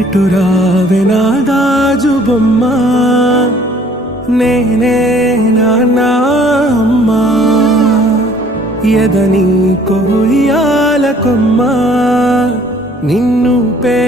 ఇటురావే నా గాజు బొమ్మ, నేనే నాన్న అమ్మా. ఎదని కొయ్యాల కొమ్మ, నిన్ను పే